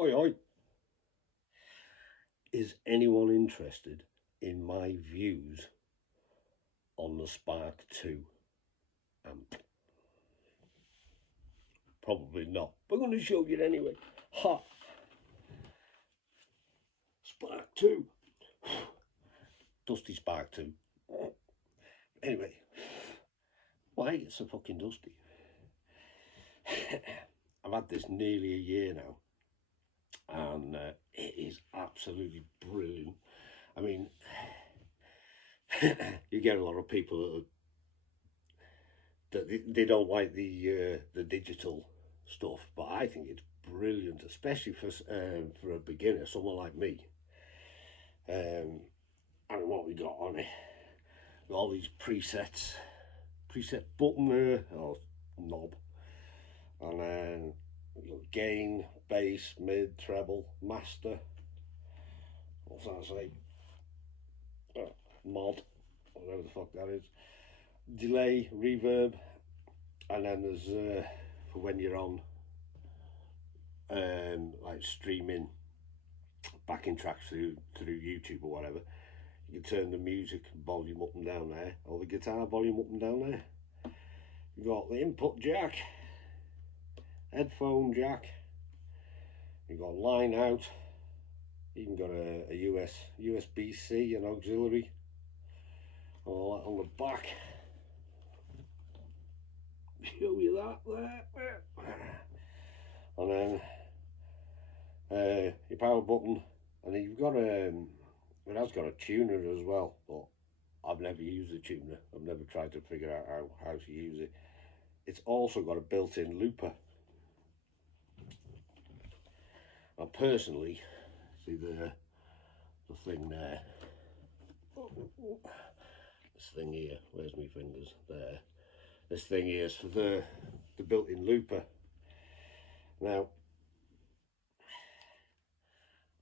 Oi, oi. Is anyone interested in my views on the Spark 2 amp? Probably not, but I'm going to show you anyway. Ha! Spark 2. Dusty Spark 2. Anyway, why it's so fucking dusty? I've had this nearly a year now, and it is absolutely brilliant. I mean, you get a lot of people that they don't like the digital stuff, but I think it's brilliant, especially for a beginner, someone like me. And what we got on it, all these preset button there, or knob, and then you got gain, bass, mid, treble, master. What's that say? Mod, whatever the fuck that is. Delay, reverb, and then there's for when you're on like streaming backing tracks through YouTube or whatever. You can turn the music volume up and down there, or the guitar volume up and down there. You've got the input jack, headphone jack, you've got line out, you can got a USB-C, an auxiliary, all that on the back. Show you that there. And then your power button, and then you've got it has got a tuner as well, but I've never used the tuner. I've never tried to figure out how to use it. It's also got a built-in looper. Now personally, see the thing there, this thing here, where's my fingers, there, this thing here is for the built-in looper. Now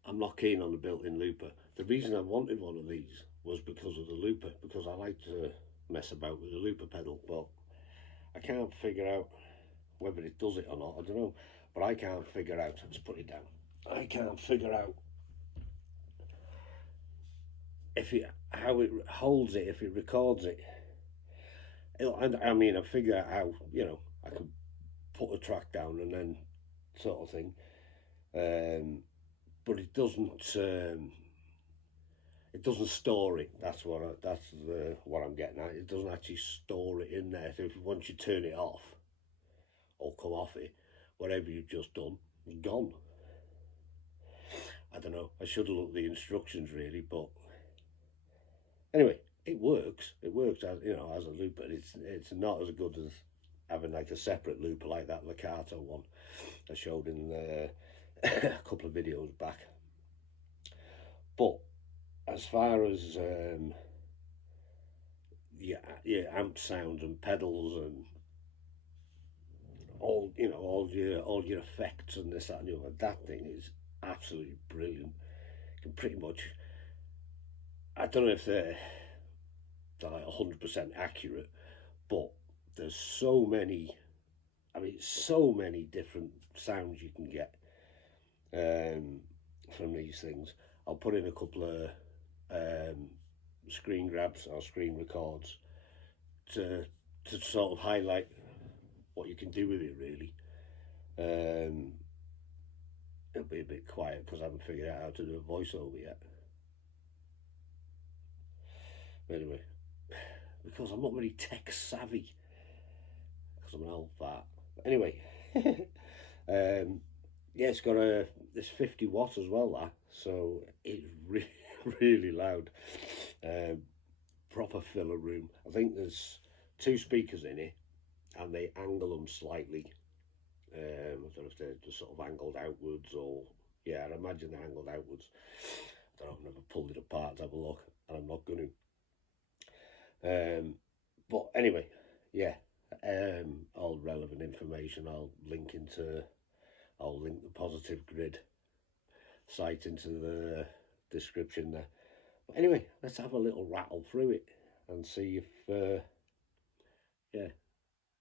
I'm not keen on the built-in looper. The reason I wanted one of these was because of the looper, because I like to mess about with the looper pedal, but I can't figure out whether it does it or not, I don't know, but I can't figure out, let's put it down, I can't figure out if it, how it holds it, if it records it. I mean, I figure out how, I can put a track down and then sort of thing, but it doesn't store it. That's what what I'm getting at. It doesn't actually store it in there. So if once you turn it off or come off it, whatever you've just done is gone. I don't know. I should have looked at the instructions really, but anyway, it works. It works as as a looper. It's not as good as having like a separate looper like that Lakato one I showed in a couple of videos back. But as far as yeah, amp sounds and pedals and all all your effects and this, that and the other, that thing is absolutely brilliant. You can pretty much, I don't know if they're like 100% accurate, but there's so many, I mean, so many different sounds you can get from these things. I'll put in a couple of screen grabs or screen records to sort of highlight what you can do with it really. It'll be a bit quiet because I haven't figured out how to do a voiceover yet. Anyway, because I'm not very tech savvy, because I'm an old fart. But anyway, yeah, it's got this 50 watts as well, that, so it's really loud. Proper filler room. I think there's 2 speakers in it, and they angle them slightly. I don't know if they're just sort of angled outwards, or yeah, I imagine they're angled outwards. I don't know, I've never pulled it apart to have a look, and I'm not going to. But anyway, yeah, all relevant information I'll link the Positive Grid site into the description there. But anyway, let's have a little rattle through it and see if yeah,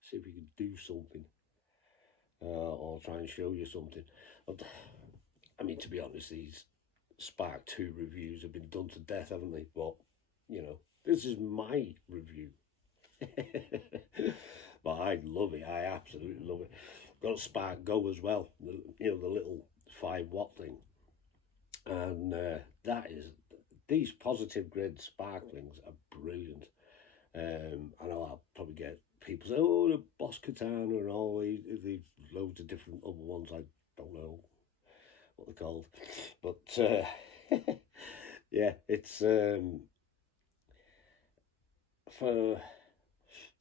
see if we can do something, or try and show you something. mean, to be honest, these Spark 2 reviews have been done to death, haven't they? But, you know, this is my review. But I love it. I absolutely love it. Got a Spark Go as well. You know, the little 5 watt thing. And these positive grid sparklings are brilliant. I know I'll probably get people say, oh, the Boss Katana and all these loads of different other ones. I don't know what they're called. But yeah, it's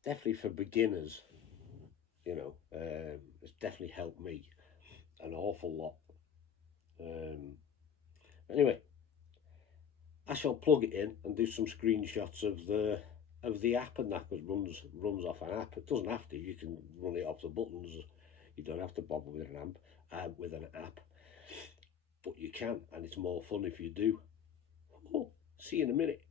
definitely for beginners, you know. It's definitely helped me an awful lot. Anyway, I shall plug it in and do some screenshots of the app and that, because runs off an app. It doesn't have to. You can run it off the buttons. You don't have to bother with an app, but you can, and it's more fun if you do. Oh, see you in a minute.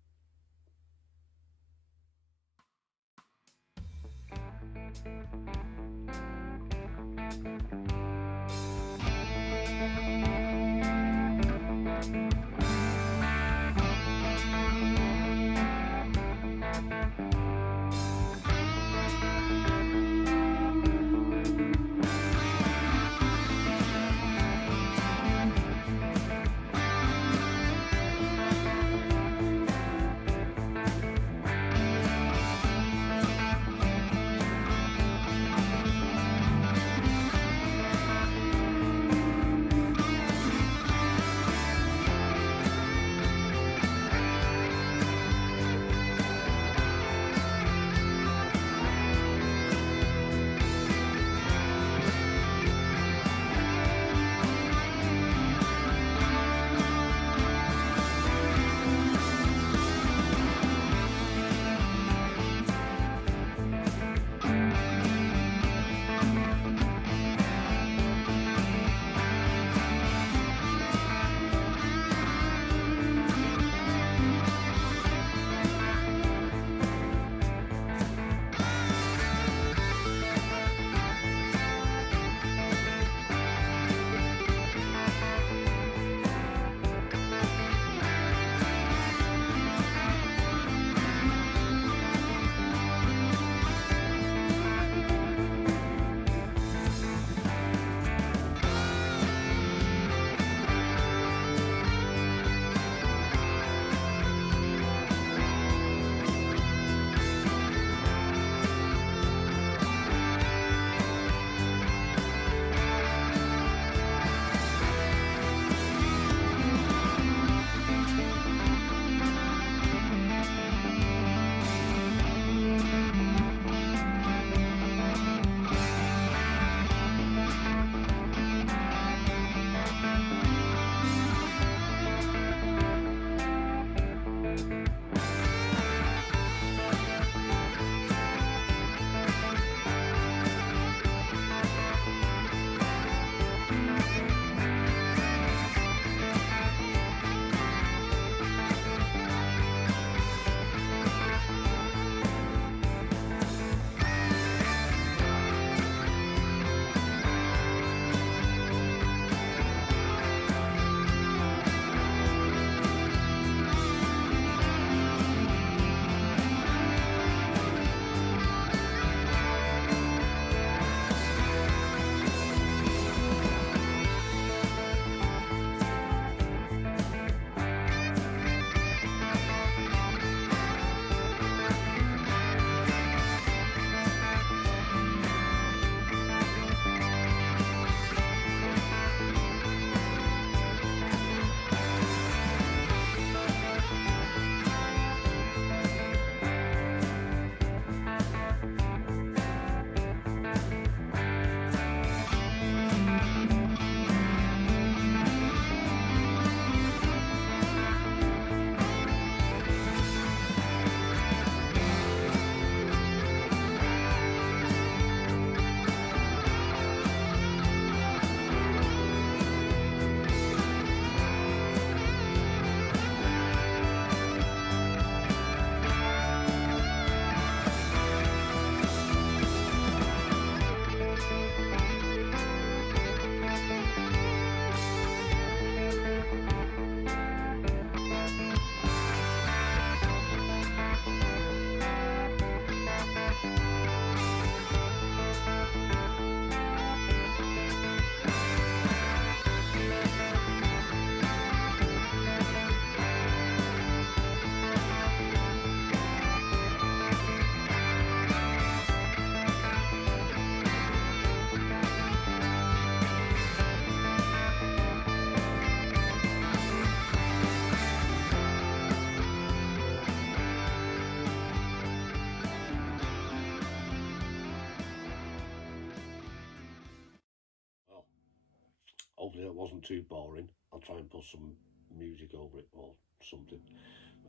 hopefully that wasn't too boring. I'll try and put some music over it or something.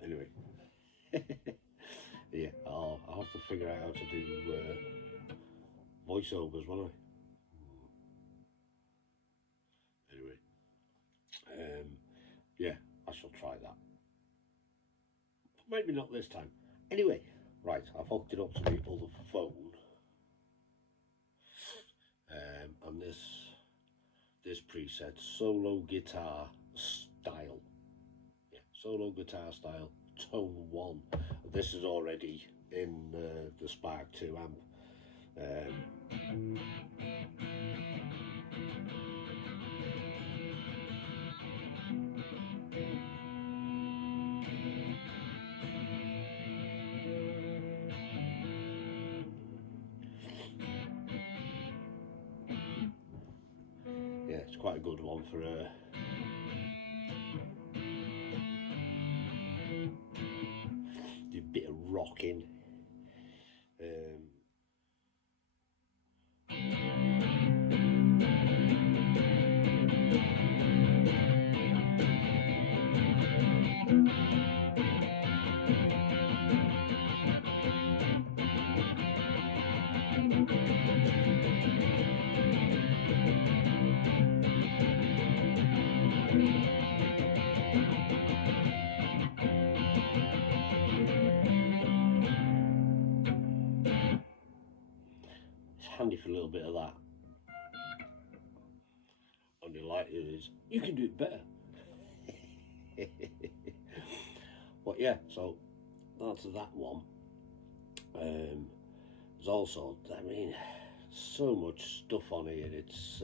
Anyway, yeah, I'll have to figure out how to do voiceovers, won't I? Anyway, yeah, I shall try that. Maybe not this time. Anyway, right, I've hooked it up to my other phone, and this preset, solo guitar style. Yeah, solo guitar style, tone 1. This is already in the Spark 2 amp. Yeah, it's quite a good one for a bit of rocking. It's handy for a little bit of that. Only like it is, you can do it better. But yeah, so that's that one. There's also, I mean, so much stuff on here. It's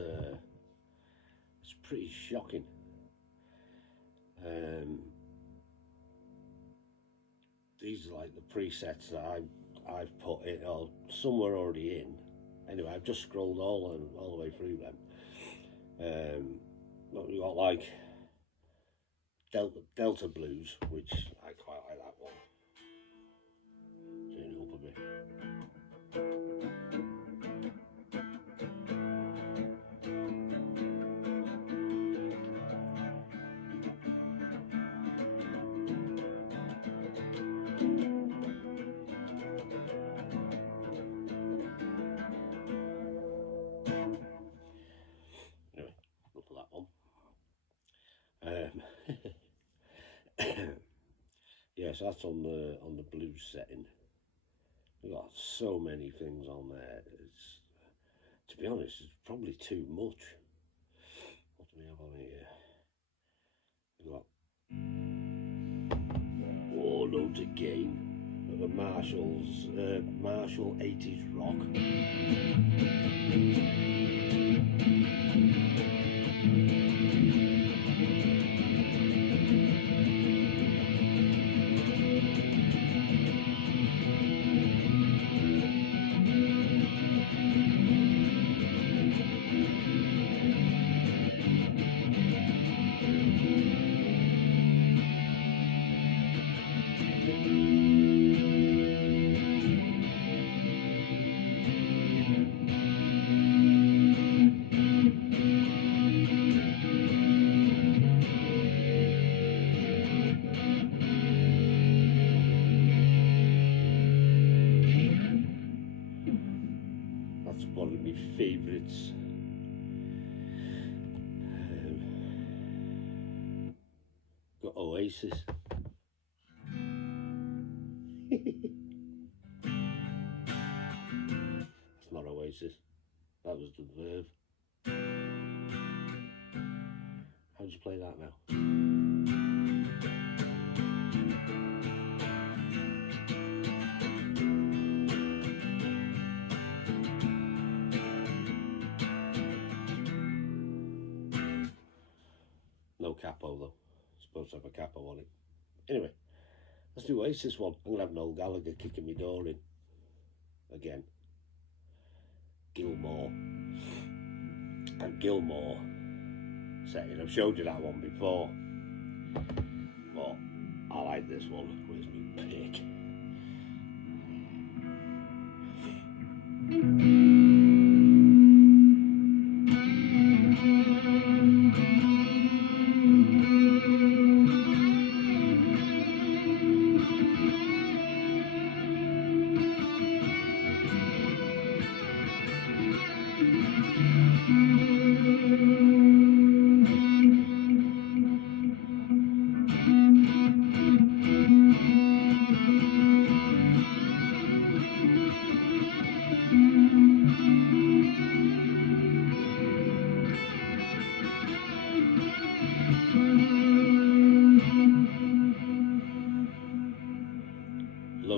pretty shocking. These are like the presets that I've put in, or some were already in. Anyway, I've just scrolled all the way through them. You got like Delta Blues, which I quite like that one. Turn it up a bit. Anyway, look at that one. Yes, that's on the blues setting. We've got so many things on there. It's, to be honest, it's probably too much. What do we have on here? We've got loads of gain. We've got Marshall 80s rock. That's one of my favourites. Got Oasis. That's not Oasis. That was the Verve. How do you play that now? No capo though. It's supposed to have a capo on it. Anyway, let's do Oasis one. I'm gonna have Noel Gallagher kicking me door in again. Gilmore and Gilmore setting. I've showed you that one before, but I like this one. Where's my pick?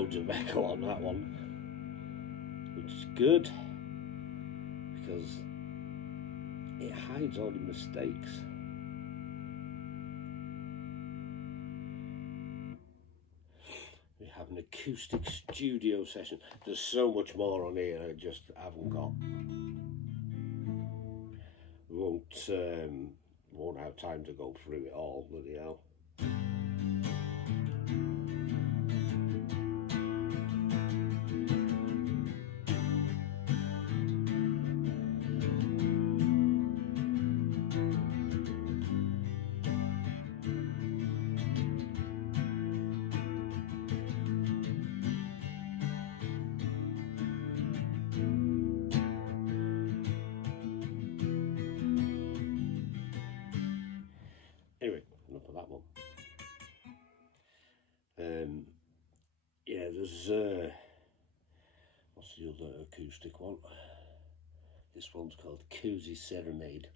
loads of echo on that one, which is good because it hides all the mistakes. We have an acoustic studio session. There's so much more on here I just haven't got. We won't have time to go through it all, bloody hell. Anyway, enough of that one. Yeah, there's what's the other acoustic one? This one's called Cozy Serenade.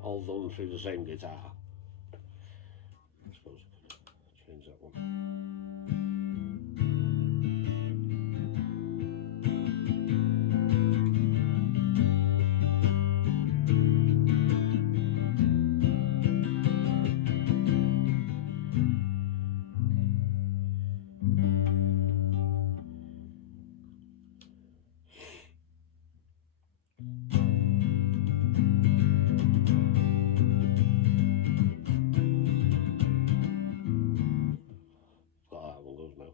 All done through the same guitar. I suppose I could change that one. That one goes now.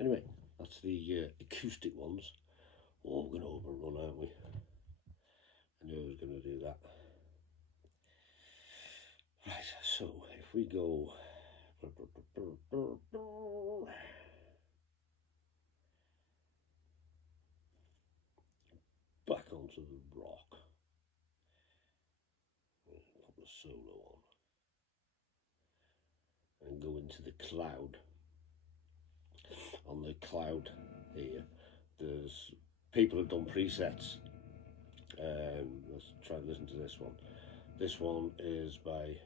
Anyway, that's the acoustic ones. Oh, we're going to overrun, aren't we? I knew I was going to do that. Right, so if we go back onto the rock, put the solo on, and go into the cloud. On the cloud here, there's people have done presets. Let's try and listen to this one. This one is by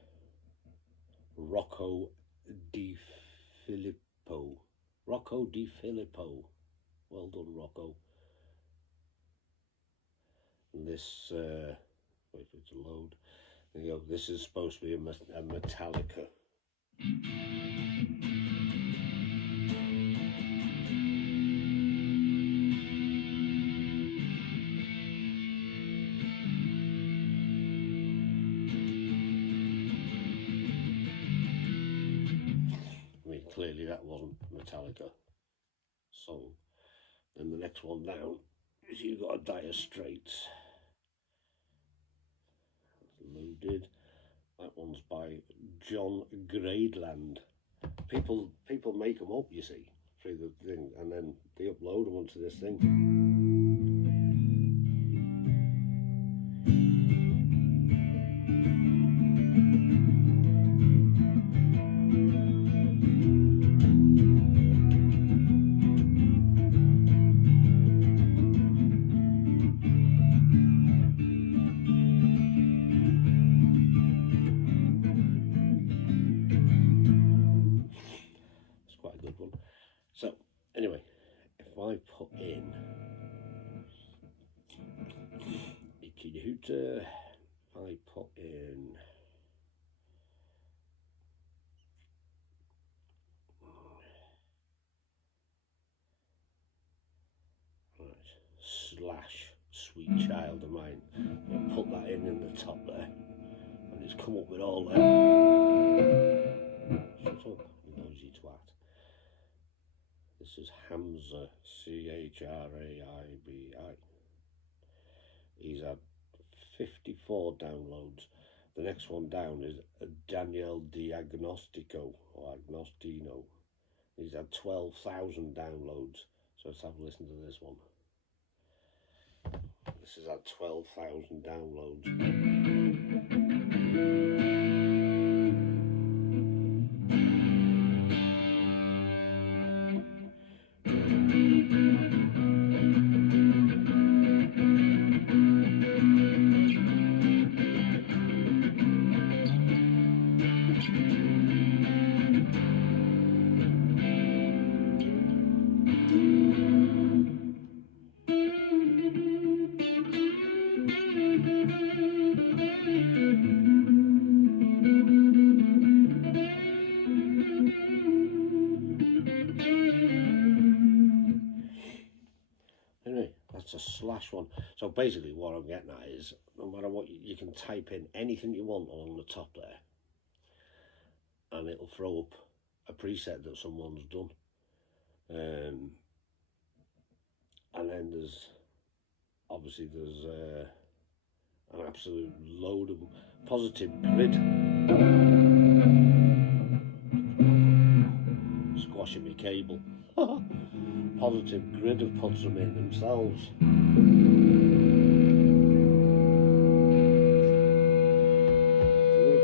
Rocco Di Filippo. Rocco Di Filippo. Well done, Rocco. And this, wait for it to load. There you go. This is supposed to be a Metallica. Clearly that wasn't Metallica song. Then the next one down is You Got a Dire Straits. Loaded. That one's by John Gradeland. People make them up, you see, through the thing, and then they upload them onto this thing. So anyway, if I put in sweet child of mine. And put that in the top there, and it's come up with all them. Shut up, you noisy twat. This is Hamza, Chraibi. He's had 54 downloads. The next one down is Daniel Diagnostico, or Agnostino. He's had 12,000 downloads. So let's have a listen to this one. This has had 12,000 downloads. Anyway, that's a slash one. So basically what I'm getting at is, no matter what, you can type in anything you want on the top there, and it'll throw up a preset that someone's done. And then there's an absolute load of Positive Grid. Squashing my cable. Positive Grid have put some in themselves.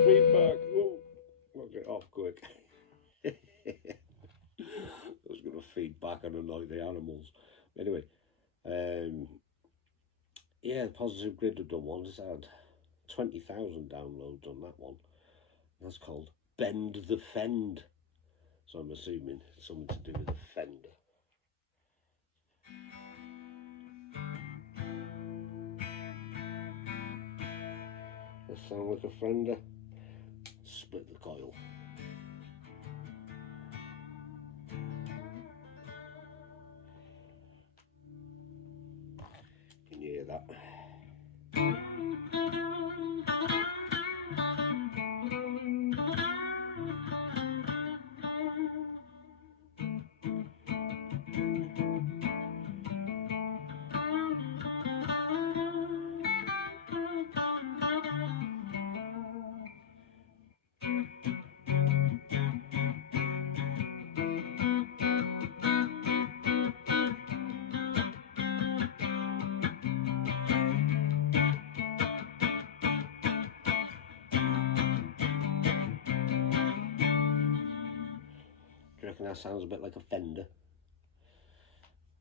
Feedback. Ooh, knock it off quick. I was going to feed back and annoy the animals. Anyway, yeah, Positive Grid have done one. It's had 20,000 downloads on that one. That's called Bend the Fend. So I'm assuming it's something to do with the fender. That sound like a fender. Split the coil. Can you hear that? Do you reckon that sounds a bit like a fender?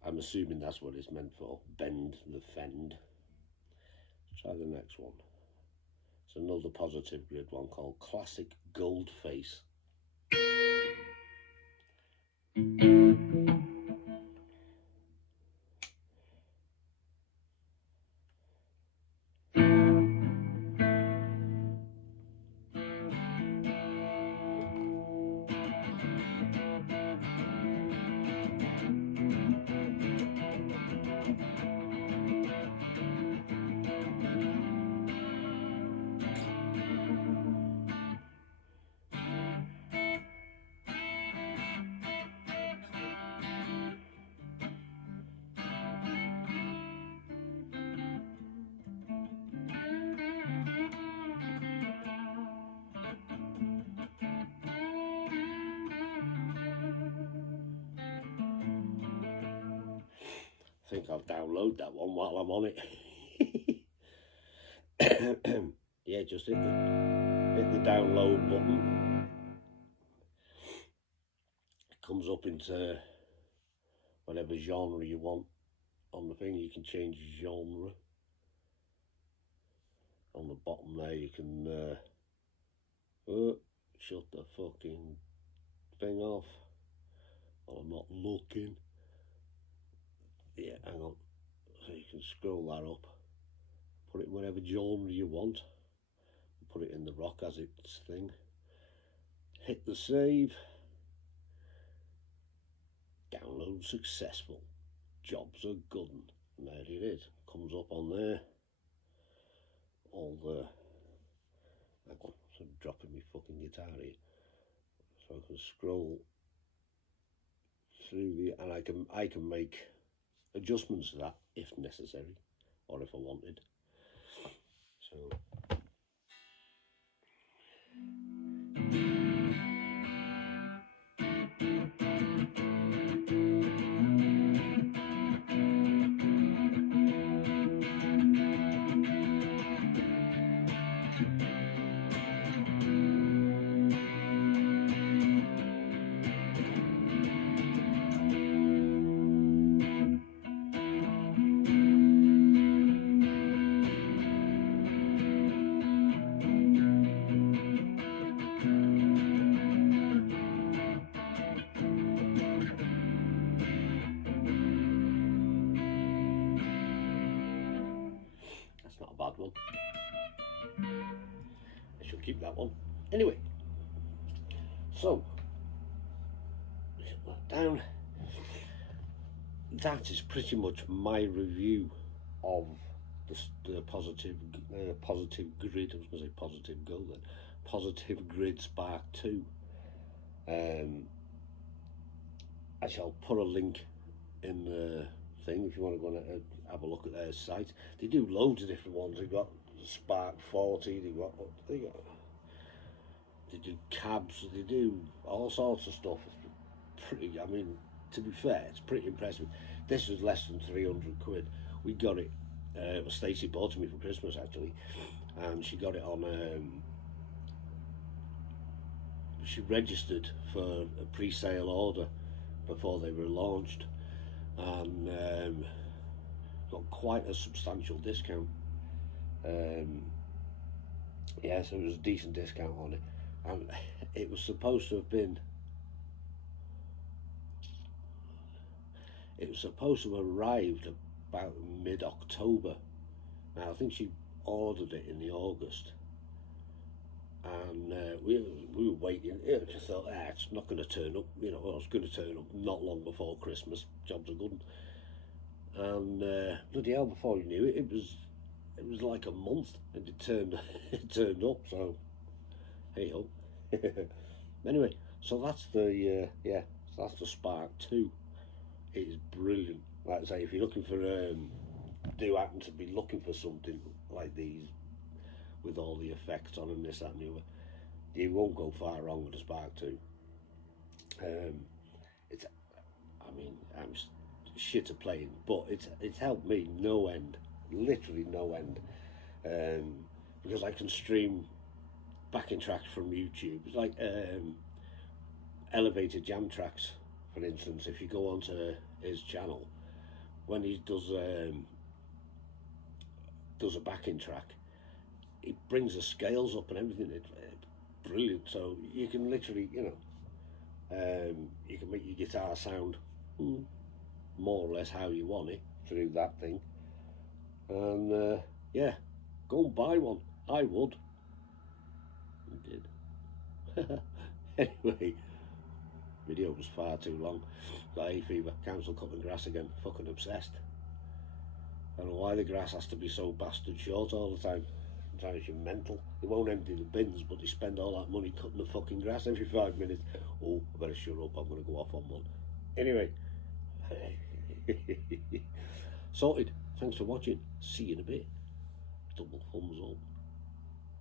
I'm assuming that's what it's meant for. Bend the Fend. Try the next one. It's another Positive Grid one called Classic Goldface. I think I'll download that one while I'm on it. Yeah, just hit the download button. It comes up into whatever genre you want on the thing. You can change genre. On the bottom there you can shut the fucking thing off. Well, I'm not looking. Yeah, hang on. So you can scroll that up, put it in whatever genre you want, put it in the rock as its thing, hit the save, download successful, jobs are good. And there it is, comes up on there. All the, hang on, I'm dropping my fucking guitar here. So I can scroll through the, and I can make adjustments to that if necessary, or if I wanted. So that's not a bad one. I should keep that one. Anyway, so shut that down. That is pretty much my review of the positive grid. I was going to say positive go then. Positive Grid Spark 2. I shall put a link in the thing if you want to go and have a look at their site. They do loads of different ones. They've got Spark 40. They do cabs. They do all sorts of stuff. It's pretty. I mean, to be fair, it's pretty impressive. This was less than 300 quid. We got it. Stacey bought it me for Christmas actually, and she got it on. She registered for a pre-sale order before they were launched, and got quite a substantial discount. Yeah, so it was a decent discount on it, and it was supposed to have been. It was supposed to have arrived about mid-October. Now I think she ordered it in the August, and we were waiting. I just thought, it's not going to turn up. You know, well, it's going to turn up not long before Christmas. Jobs are good. And bloody hell, before you knew it, it was like a month, and it turned up. So hey ho. Anyway, so that's the so that's the Spark 2. It is brilliant. Like I say, if you're looking for do happen to be looking for something like these with all the effects on and this, that and the other, you won't go far wrong with the Spark 2. It's, I mean, I'm shit at playing, but it's helped me no end, literally no end, because I can stream backing tracks from YouTube. It's like Elevated Jam Tracks, for instance. If you go onto his channel, when he does a backing track, it brings the scales up and everything. It's brilliant. So you can literally, you can make your guitar sound more or less how you want it through that thing. And yeah, go and buy one. I would. I did. Anyway, video was far too long. Got hay fever. Council cutting grass again. Fucking obsessed. I don't know why the grass has to be so bastard short all the time. Sometimes you're mental. They won't empty the bins, but they spend all that money cutting the fucking grass every 5 minutes. Oh, I better shut up. I'm going to go off on one. Anyway. Sorted. Thanks for watching. See you in a bit. Double thumbs up.